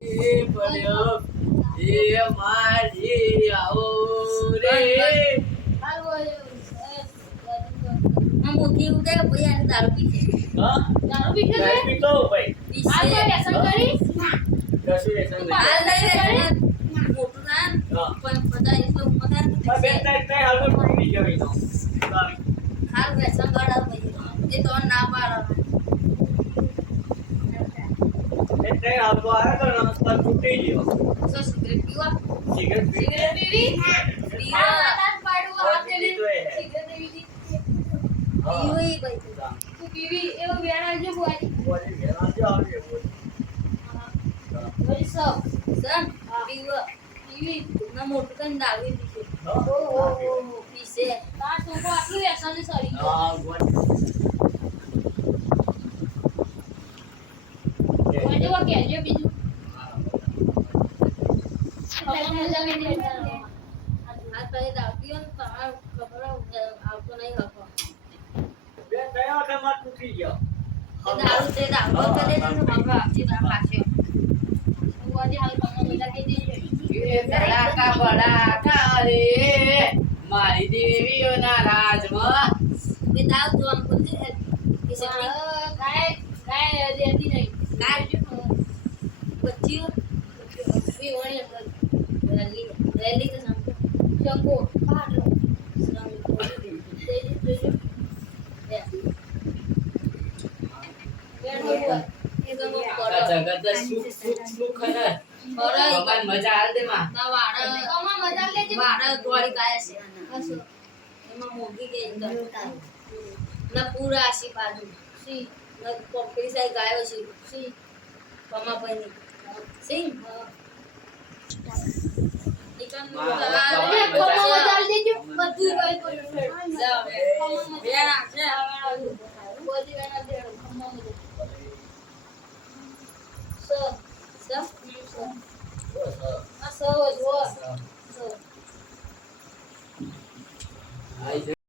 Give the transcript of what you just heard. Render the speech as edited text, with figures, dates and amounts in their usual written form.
પડ્યો એ મારી આવો રે મોટી ઉડે ભાઈ આને દારૂ પીશે હા દારૂ પીશે દારૂ પીતો ભાઈ પીશે આ વ્યસન કરી કશું વ્યસન નહીં હાલ નહીં મોટું ના હા પણ બધા એટલો મગા આ બે ત્રણ હાલ તો પી ગયો એનો હાલ વ્યસન કરાવ ભાઈ એ તો ના પાડો એ ત્રણ હાલ તો આવ્યો તો નમસ્કાર તૂટી ગયો સો સિગરેટ પીવા સિગરેટ સિગરેટ પીવી પીવા ના પાડું હાથ લઈને સિગરેટ પીવી હા પીવી ભાઈ તું પીવી એવો વેણા જો બોલી બોલી ગયા જો આવે બોલી સબ સન પીવા પીવી ના મોટું કન દારૂ પીશે હા પીશે તાર છોકરો આટલું વ્યસન સરી ગયો હા બોલ મને વા કહેજો બીજું મજા નહીં આ તને દારૂ પીવો ને તમારે ખબર આવતો નહીં હકો બે ત્રણ વખત માં તૂટી ગયો દારૂ કરે ને બાબા આપજી ના પાછો આજે હાલ તમને મજા કહી દેજો એ ધડાકા બડાકા રે મારી દેવીઓના રાજમાં મે દાવ તો આમ બોલતે કિસે ગાય દેતી નહીં ગાય બચ્ચી બી વણી રેલી તો સામ ચંગો પાડો સામ દેજો એ તો મો આ પડો જગત સુખ ને ઓરે ભગવાન મજા આલ દે માં ના વાડા કમા મજા લેજે વાડા દોડી ગાય છે હસો એમાં મોગી ગઈ અંદર ના પૂરા આશી બાજુ સી ના કોકરી સાઈ ગાયો છે સી કમા ભાઈ સિંહ ઇકન અરે કમા મજા લેજો બધું કઈ કોઈ વેણા છે બોલી વેણા દે કમા મજા સ સબ બસ હા